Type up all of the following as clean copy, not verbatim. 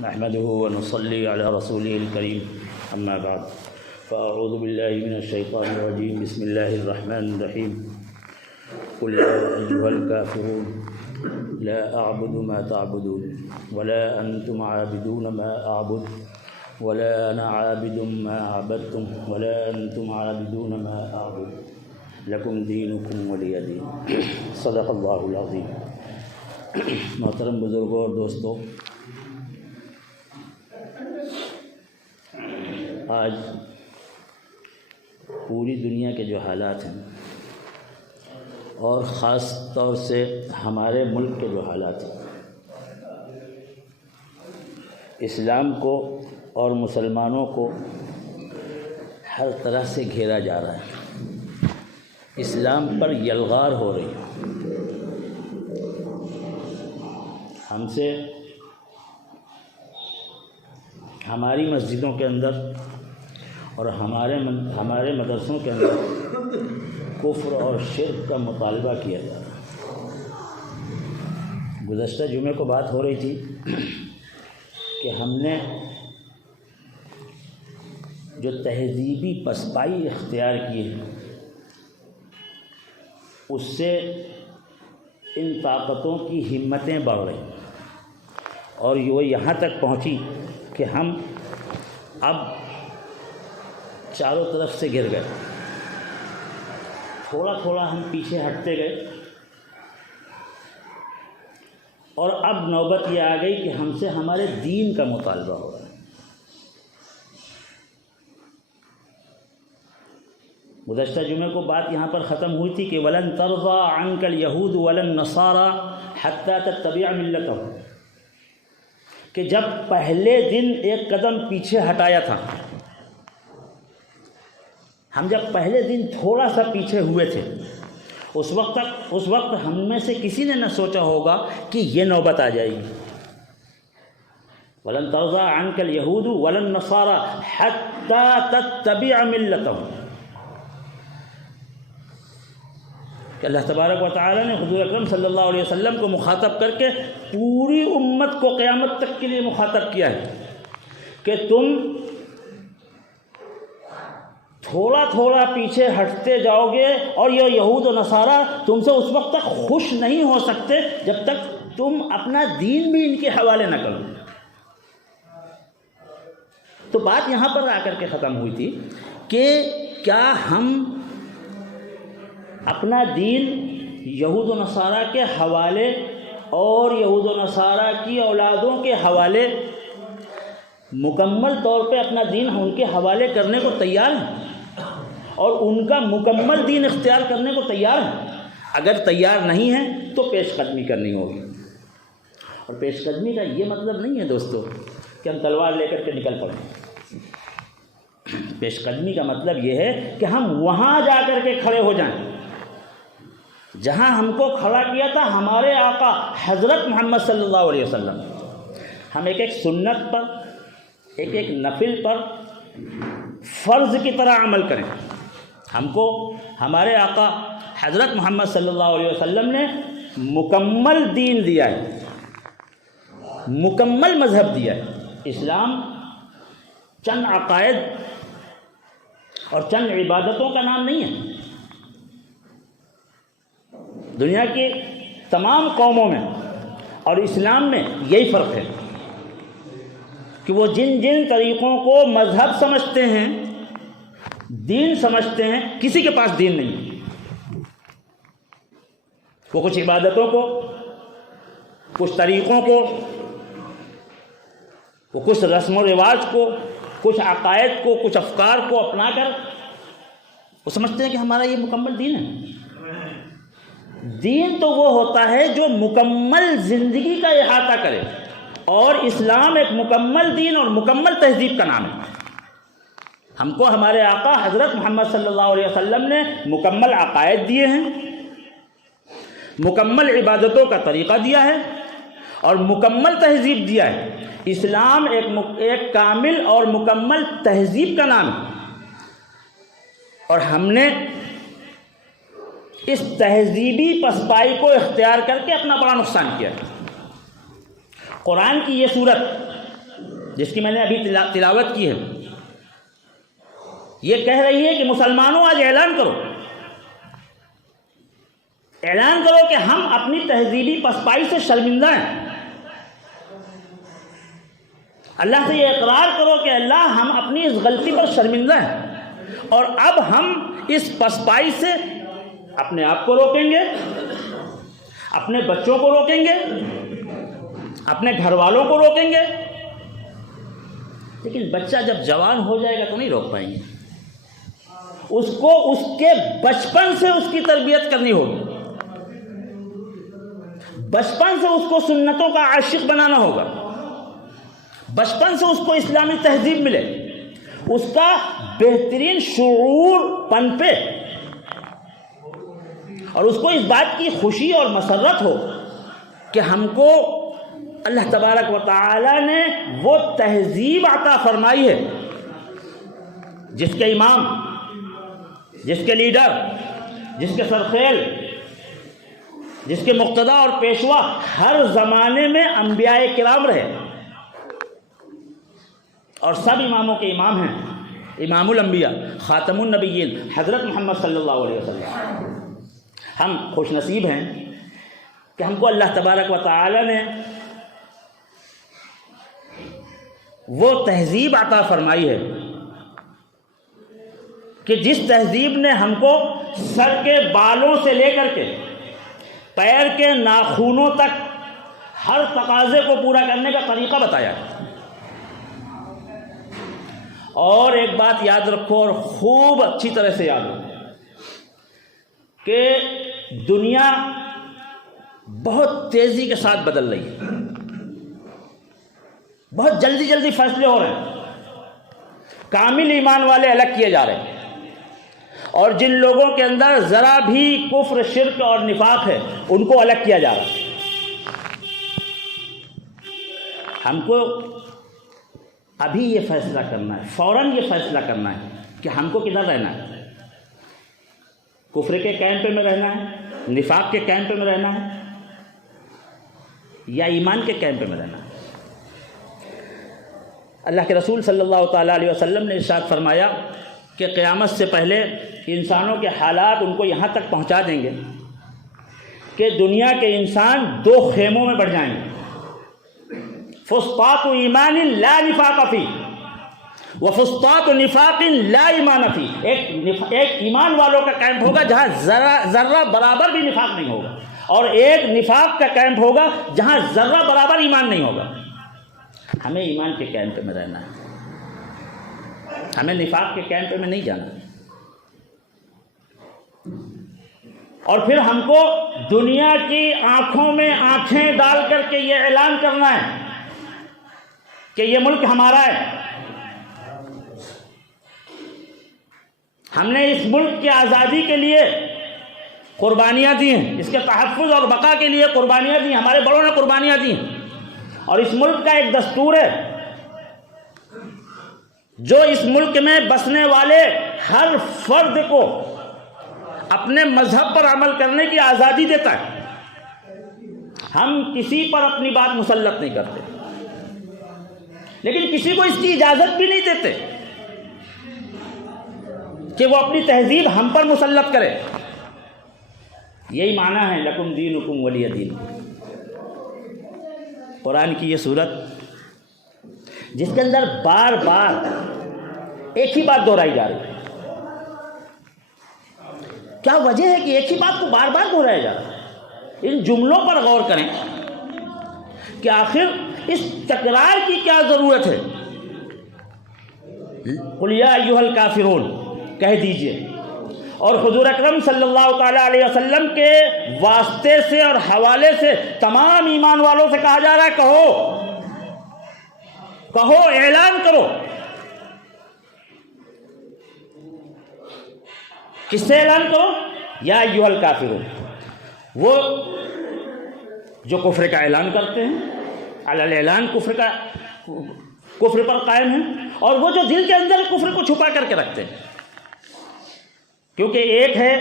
نحمده ونصلي على رسوله الكريم أما بعد فأعوذ بالله من الشيطان الرجيم بسم الله الرحمن الرحيم قل يا أيها الكافرون لا أعبد ما تعبدون ولا أنتم عابدون ما أعبد ولا أنا عابد ما عبدتم ولا أنتم عابدون ما أعبد لكم دينكم ولي دين صدق اللہ العظیم۔ محترم بزرگوں اور دوستوں، آج پوری دنیا کے جو حالات ہیں اور خاص طور سے ہمارے ملک کے جو حالات ہیں، اسلام کو اور مسلمانوں کو ہر طرح سے گھیرا جا رہا ہے، اسلام پر یلغار ہو رہی ہے۔ ہم سے ہماری مسجدوں کے اندر اور ہمارے مدرسوں کے اندر کفر اور شرک کا مطالبہ کیا جا رہا ہے۔ گزشتہ جمعے کو بات ہو رہی تھی کہ ہم نے جو تہذیبی پسپائی اختیار کی ہے، اس سے ان طاقتوں کی ہمتیں بڑھ رہی ہیں اور وہ یہاں تک پہنچی کہ ہم اب چاروں طرف سے گر گئے، تھوڑا تھوڑا ہم پیچھے ہٹتے گئے اور اب نوبت یہ آ گئی کہ ہم سے ہمارے دین کا مطالبہ ہو رہا ہے۔ گزشتہ جمعے کو بات یہاں پر ختم ہوئی تھی کہ وَلَن تَرْضَىٰ عَنْكَ الْيَهُودُ وَلَا النَّصَارَىٰ حَتَّىٰ تَتَّبِعَ مِلَّتَهُمْ، کہ جب پہلے دن ایک قدم پیچھے ہٹایا تھا، ہم جب پہلے دن تھوڑا سا پیچھے ہوئے تھے، اس وقت ہم میں سے کسی نے نہ سوچا ہوگا کہ یہ نوبت آ جائے گی۔ وَلَن تَرْضَىٰ عَنْكَ الْيَهُودُ وَلَا النَّصَارَىٰ حَتَّىٰ تَتَّبِعَ مِلَّتَهُمْ، کہ اللہ تبارک و تعالیٰ نے حضور اکرم صلی اللہ علیہ وسلم کو مخاطب کر کے پوری امت کو قیامت تک کے لیے مخاطب کیا ہے کہ تم تھوڑا تھوڑا پیچھے ہٹتے جاؤ گے اور یہ یہود و نصارہ تم سے اس وقت تک خوش نہیں ہو سکتے جب تک تم اپنا دین بھی ان کے حوالے نہ کرو۔ تو بات یہاں پر آ کر کے ختم ہوئی تھی کہ کیا ہم اپنا دین یہود و نصارہ کے حوالے اور یہود و نصارہ کی اولادوں کے حوالے مکمل طور پہ اپنا دین ان کے حوالے کرنے کو تیار ہیں اور ان کا مکمل دین اختیار کرنے کو تیار ہیں؟ اگر تیار نہیں ہیں تو پیش قدمی کرنی ہوگی۔ اور پیش قدمی کا یہ مطلب نہیں ہے دوستو کہ ہم تلوار لے کر کے نکل پڑیں۔ پیش قدمی کا مطلب یہ ہے کہ ہم وہاں جا کر کے کھڑے ہو جائیں جہاں ہم کو کھڑا کیا تھا ہمارے آقا حضرت محمد صلی اللہ علیہ وسلم۔ ہم ایک ایک سنت پر، ایک ایک نفل پر فرض کی طرح عمل کریں۔ ہم کو ہمارے آقا حضرت محمد صلی اللہ علیہ وسلم نے مکمل دین دیا ہے، مکمل مذہب دیا ہے۔ اسلام چند عقائد اور چند عبادتوں کا نام نہیں ہے۔ دنیا کی تمام قوموں میں اور اسلام میں یہی فرق ہے کہ وہ جن جن طریقوں کو مذہب سمجھتے ہیں، دین سمجھتے ہیں، کسی کے پاس دین نہیں ہے۔ وہ کچھ عبادتوں کو، کچھ طریقوں کو، وہ کچھ رسم و رواج کو، کچھ عقائد کو، کچھ افکار کو اپنا کر وہ سمجھتے ہیں کہ ہمارا یہ مکمل دین ہے۔ دین تو وہ ہوتا ہے جو مکمل زندگی کا احاطہ کرے، اور اسلام ایک مکمل دین اور مکمل تہذیب کا نام ہے۔ ہم کو ہمارے آقا حضرت محمد صلی اللہ علیہ وسلم نے مکمل عقائد دیے ہیں، مکمل عبادتوں کا طریقہ دیا ہے اور مکمل تہذیب دیا ہے۔ اسلام ایک کامل اور مکمل تہذیب کا نام ہے، اور ہم نے اس تہذیبی پسپائی کو اختیار کر کے اپنا بڑا نقصان کیا۔ قرآن کی یہ صورت جس کی میں نے ابھی تلاوت کی ہے، یہ کہہ رہی ہے کہ مسلمانوں آج اعلان کرو کہ ہم اپنی تہذیبی پسپائی سے شرمندہ ہیں۔ اللہ سے یہ اقرار کرو کہ اللہ ہم اپنی اس غلطی پر شرمندہ ہیں، اور اب ہم اس پسپائی سے اپنے آپ کو روکیں گے، اپنے بچوں کو روکیں گے، اپنے گھر والوں کو روکیں گے۔ لیکن بچہ جب جوان ہو جائے گا تو نہیں روک پائیں گے، اس کو اس کے بچپن سے اس کی تربیت کرنی ہوگی، بچپن سے اس کو سنتوں کا عاشق بنانا ہوگا، بچپن سے اس کو اسلامی تہذیب ملے، اس کا بہترین شعور پنپے، اور اس کو اس بات کی خوشی اور مسرت ہو کہ ہم کو اللہ تبارک و تعالی نے وہ تہذیب عطا فرمائی ہے جس کے امام، جس کے لیڈر، جس کے سرخیل، جس کے مقتدا اور پیشوا ہر زمانے میں انبیاء کرام رہے، اور سب اماموں کے امام ہیں، امام الانبیاء، خاتم النبیین، حضرت محمد صلی اللہ علیہ وسلم۔ ہم خوش نصیب ہیں کہ ہم کو اللہ تبارک و تعالی نے وہ تہذیب عطا فرمائی ہے کہ جس تہذیب نے ہم کو سر کے بالوں سے لے کر کے پیر کے ناخنوں تک ہر تقاضے کو پورا کرنے کا طریقہ بتایا ہے۔ اور ایک بات یاد رکھو، اور خوب اچھی طرح سے یاد رکھو، کہ دنیا بہت تیزی کے ساتھ بدل رہی ہے، بہت جلدی جلدی فیصلے ہو رہے ہیں، کامل ایمان والے الگ کیے جا رہے ہیں، اور جن لوگوں کے اندر ذرا بھی کفر، شرک اور نفاق ہے ان کو الگ کیا جا رہا ہے۔ ہم کو ابھی یہ فیصلہ کرنا ہے، فوراً یہ فیصلہ کرنا ہے کہ ہم کو کدھر رہنا ہے، کفر کے کیمپ میں رہنا ہے، نفاق کے کیمپ میں رہنا ہے، یا ایمان کے کیمپ میں رہنا ہے۔ اللہ کے رسول صلی اللہ تعالیٰ علیہ وسلم نے ارشاد فرمایا کہ قیامت سے پہلے انسانوں کے حالات ان کو یہاں تک پہنچا دیں گے کہ دنیا کے انسان دو خیموں میں بڑھ جائیں گے، فسطاط ایمان لا نفاق فی وفسطاط نفاق لا ایمان فی۔ ایک ایمان والوں کا کیمپ ہوگا جہاں ذرہ برابر بھی نفاق نہیں ہوگا، اور ایک نفاق کا کیمپ ہوگا جہاں ذرہ برابر ایمان نہیں ہوگا۔ ہمیں ایمان کے کیمپ میں رہنا ہے، ہمیں نفاق کے کیمپ میں نہیں جانا، اور پھر ہم کو دنیا کی آنکھوں میں آنکھیں ڈال کر کے یہ اعلان کرنا ہے کہ یہ ملک ہمارا ہے، ہم نے اس ملک کی آزادی کے لیے قربانیاں دی ہیں، اس کے تحفظ اور بقا کے لیے قربانیاں دی ہیں، ہمارے بڑوں نے قربانیاں دی ہیں، اور اس ملک کا ایک دستور ہے جو اس ملک میں بسنے والے ہر فرد کو اپنے مذہب پر عمل کرنے کی آزادی دیتا ہے۔ ہم کسی پر اپنی بات مسلط نہیں کرتے، لیکن کسی کو اس کی اجازت بھی نہیں دیتے کہ وہ اپنی تہذیب ہم پر مسلط کرے۔ یہی معنی ہے لکم دینکم ولی دین، قرآن کی یہ صورت جس کے اندر بار بار ایک ہی بات دہرائی جا رہی ہے۔ کیا وجہ ہے کہ ایک ہی بات کو بار بار دہرایا جا رہا ہے؟ ان جملوں پر غور کریں کہ آخر اس تکرار کی کیا ضرورت ہے۔ قل یا ایھا الکافرون کہہ دیجئے، اور حضور اکرم صلی اللہ تعالیٰ علیہ وسلم کے واسطے سے اور حوالے سے تمام ایمان والوں سے کہا جا رہا ہے کہو، اعلان کرو۔ کس سے اعلان کرو؟ یا ایھا الکافرون، وہ جو کفر کا اعلان کرتے ہیں، علی الاعلان کفر پر قائم ہیں، اور وہ جو دل کے اندر کفر کو چھپا کر کے رکھتے ہیں۔ کیونکہ ایک ہے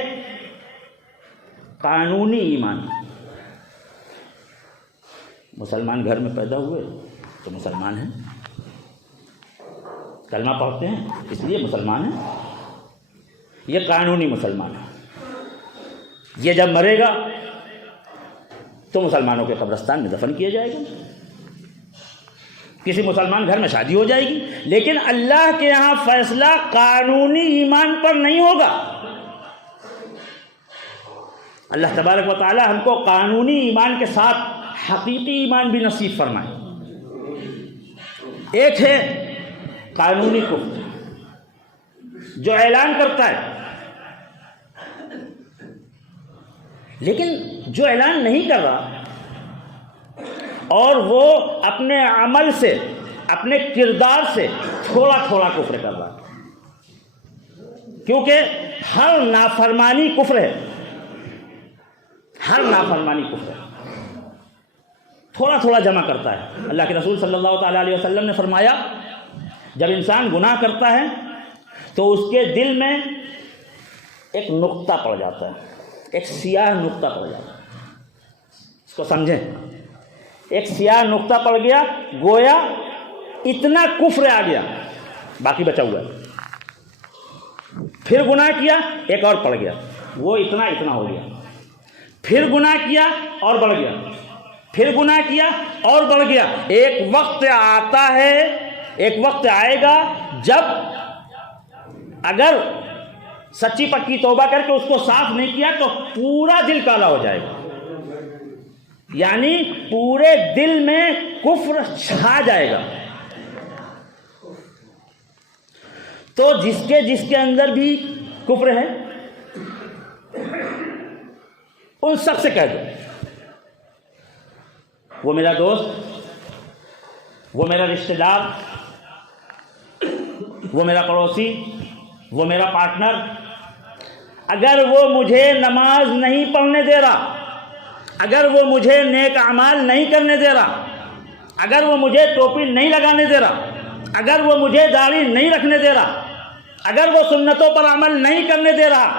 قانونی ایمان، مسلمان گھر میں پیدا ہوئے تو مسلمان ہیں، کلمہ پڑھتے ہیں اس لیے مسلمان ہیں، یہ قانونی مسلمان ہے۔ یہ جب مرے گا تو مسلمانوں کے قبرستان میں دفن کیا جائے گا، کسی مسلمان گھر میں شادی ہو جائے گی، لیکن اللہ کے یہاں فیصلہ قانونی ایمان پر نہیں ہوگا۔ اللہ تبارک و تعالی ہم کو قانونی ایمان کے ساتھ حقیقی ایمان بھی نصیب فرمائے۔ ایک ہے قانونی کفر جو اعلان کرتا ہے، لیکن جو اعلان نہیں کر رہا اور وہ اپنے عمل سے، اپنے کردار سے تھوڑا تھوڑا کفر کر رہا ہے، کیونکہ ہر نافرمانی کفر ہے، ہر نافرمانی کفر ہے، تھوڑا تھوڑا جمع کرتا ہے۔ اللہ کے رسول صلی اللہ تعالیٰ علیہ وسلم نے فرمایا جب انسان گناہ کرتا ہے تو اس کے دل میں ایک نقطہ پڑ جاتا ہے، ایک سیاہ نقطہ پڑ جاتا ہے، اس کو سمجھیں، ایک سیاہ نقطہ پڑ گیا، گویا اتنا کفر آ گیا، باقی بچا ہوا ہے۔ پھر گناہ کیا، ایک اور پڑ گیا، وہ اتنا ہو گیا، پھر گناہ کیا اور بڑھ گیا، پھر گناہ کیا اور بڑھ گیا۔ ایک وقت آتا ہے، ایک وقت آئے گا جب اگر سچی پکی توبہ کر کے اس کو صاف نہیں کیا تو پورا دل کالا ہو جائے گا، یعنی پورے دل میں کفر چھا جائے گا۔ تو جس کے اندر بھی کفر ہے ان سب سے کہہ دو، وہ میرا دوست، وہ میرا رشتہ دار، وہ میرا پڑوسی، وہ میرا پارٹنر، اگر وہ مجھے نماز نہیں پڑھنے دے رہا، اگر وہ مجھے نیک اعمال نہیں کرنے دے رہا، اگر وہ مجھے ٹوپی نہیں لگانے دے رہا، اگر وہ مجھے داڑھی نہیں رکھنے دے رہا، اگر وہ سنتوں پر عمل نہیں کرنے دے رہا،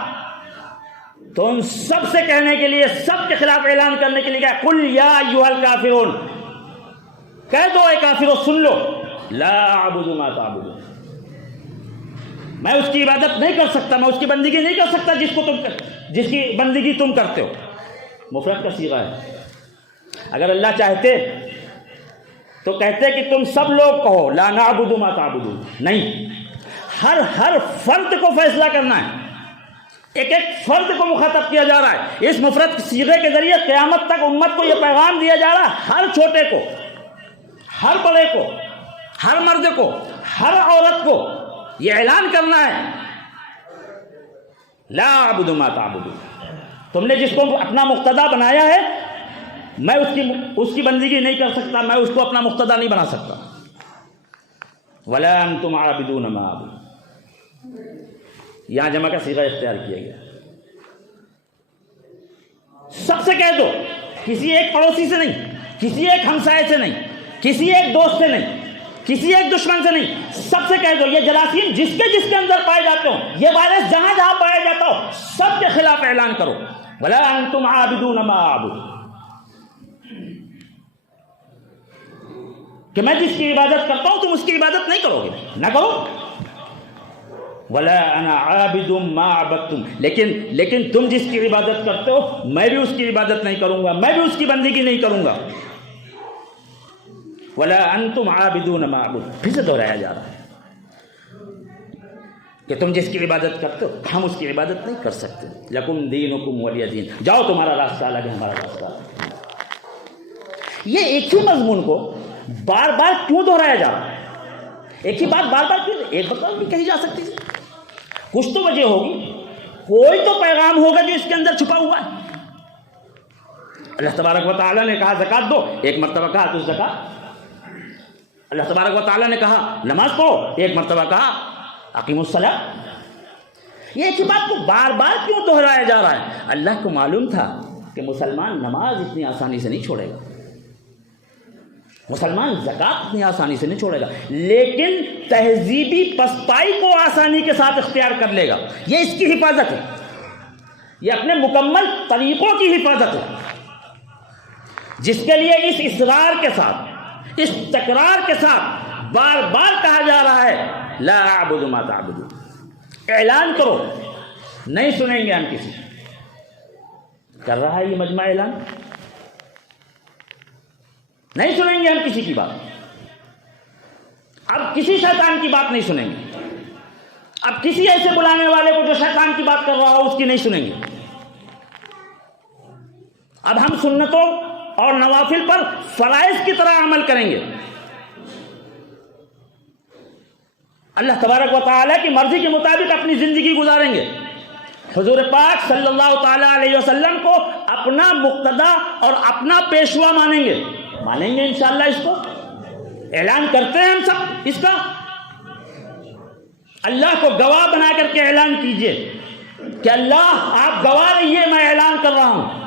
تو ان سب سے کہنے کے لیے، سب کے خلاف اعلان کرنے کے لیے کہا قل یا ایھا الکافرون، کہہ دو اے کافروں سن لو، لا اعبد ما تعبدون، میں اس کی عبادت نہیں کر سکتا، میں اس کی بندگی نہیں کر سکتا جس کی بندگی تم کرتے ہو۔ مفرد کا صیغہ ہے، اگر اللہ چاہتے تو کہتے کہ تم سب لوگ کہو لا نعبد ما تعبدون، نہیں، ہر فرد کو فیصلہ کرنا ہے، ایک ایک فرد کو مخاطب کیا جا رہا ہے۔ اس مفرد صیغے کے ذریعے قیامت تک امت کو یہ پیغام دیا جا رہا ہے، ہر چھوٹے کو، ہر بڑے کو، ہر مرد کو، ہر عورت کو یہ اعلان کرنا ہے لا اعبد ما تعبدون، تم نے جس کو اپنا مقتدا بنایا ہے میں اس کی بندگی نہیں کر سکتا، میں اس کو اپنا مقتدا نہیں بنا سکتا۔ ولا انتم عابدون ما اعبد، یہاں جمع کا صیغہ اختیار کیا گیا۔ سب سے کہہ دو، کسی ایک پڑوسی سے نہیں، کسی ایک ہمسائے سے نہیں، کسی ایک دوست سے نہیں، کسی ایک دشمن سے نہیں، سب سے کہہ دو، یہ جراثیم جس کے اندر پائے جاتے ہو، یہ وائرس جہاں جہاں پایا جاتا ہو، سب کے خلاف اعلان کرو ولا انتم عابدون ما اعبد، کہ میں جس کی عبادت کرتا ہوں تم اس کی عبادت نہیں کرو گے، نہ کرو۔ ولا انا عابد ما عبدتم، لیکن تم جس کی عبادت کرتے ہو میں بھی اس کی عبادت نہیں کروں گا، میں بھی اس کی بندگی نہیں کروں گا۔ ولا انتم عابدون ما اعبد، پھر سے دہرایا جا رہا ہے کہ تم جس کی عبادت کرتے ہو ہم اس کی عبادت نہیں کر سکتے۔ لکم دینکم ولی دین، جاؤ تمہارا راستہ الگ ہے، ہمارا راستہ الگ ہے۔ یہ ایک ہی مضمون کو بار بار کیوں دہرایا جا رہا ہے؟ ایک ہی بات بار بار کیوں؟ ایک بات بھی کہی جا سکتی ہے، کچھ تو وجہ ہوگی، کوئی تو پیغام ہوگا جو اس کے اندر چھپا ہوا ہے۔ اللہ تبارک و تعالیٰ نے کہا زکوٰۃ دو، ایک مرتبہ کہا تو زکوٰۃ۔ اللہ تبارک و تعالیٰ نے کہا نماز پڑھو، ایک مرتبہ کہا اقیموا الصلاۃ۔ یہ ایک ہی بات کو بار بار کیوں دہرایا جا رہا ہے؟ اللہ کو معلوم تھا کہ مسلمان نماز اتنی آسانی سے نہیں چھوڑے گا، مسلمان زکوٰۃ اتنی آسانی سے نہیں چھوڑے گا، لیکن تہذیبی پسپائی کو آسانی کے ساتھ اختیار کر لے گا۔ یہ اس کی حفاظت ہے، یہ اپنے مکمل طریقوں کی حفاظت ہے، جس کے لیے اس اصرار کے ساتھ، اس تکرار کے ساتھ بار بار کہا جا رہا ہے لا اعبد ما تعبدون، اعلان کرو، نہیں سنیں گے ہم کسی. کر رہا ہے یہ مجمع اعلان؟ نہیں سنیں گے ہم کسی کی بات. اب کسی شیطان کی بات نہیں سنیں گے. اب کسی ایسے بلانے والے کو جو شیطان کی بات کر رہا ہو اس کی نہیں سنیں گے. اب ہم سنتوں اور نوافل پر فرائض کی طرح عمل کریں گے. اللہ تبارک و تعالیٰ کی مرضی کے مطابق اپنی زندگی گزاریں گے. حضور پاک صلی اللہ تعالیٰ علیہ وسلم کو اپنا مقتدا اور اپنا پیشوا مانیں گے. مانیں گے انشاءاللہ. اس کو اعلان کرتے ہیں ہم سب اس کا. اللہ کو گواہ بنا کر کے اعلان کیجئے کہ اللہ آپ گواہ رہیے میں اعلان کر رہا ہوں.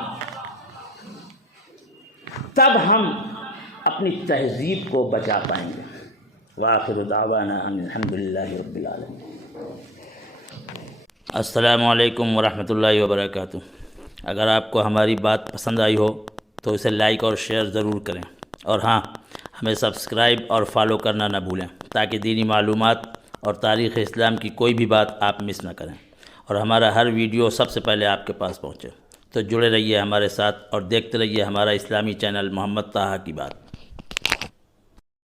تب ہم اپنی تہذیب کو بچا پائیں گے. وآخر دعوانا ان الحمدللہ رب العالمین. السلام علیکم ورحمۃ اللہ وبرکاتہ. اگر آپ کو ہماری بات پسند آئی ہو تو اسے لائک اور شیئر ضرور کریں، اور ہاں ہمیں سبسکرائب اور فالو کرنا نہ بھولیں تاکہ دینی معلومات اور تاریخ اسلام کی کوئی بھی بات آپ مس نہ کریں اور ہمارا ہر ویڈیو سب سے پہلے آپ کے پاس پہنچے. تو جڑے رہیے ہمارے ساتھ اور دیکھتے رہیے ہمارا اسلامی چینل محمد طٰہٰ کی بات.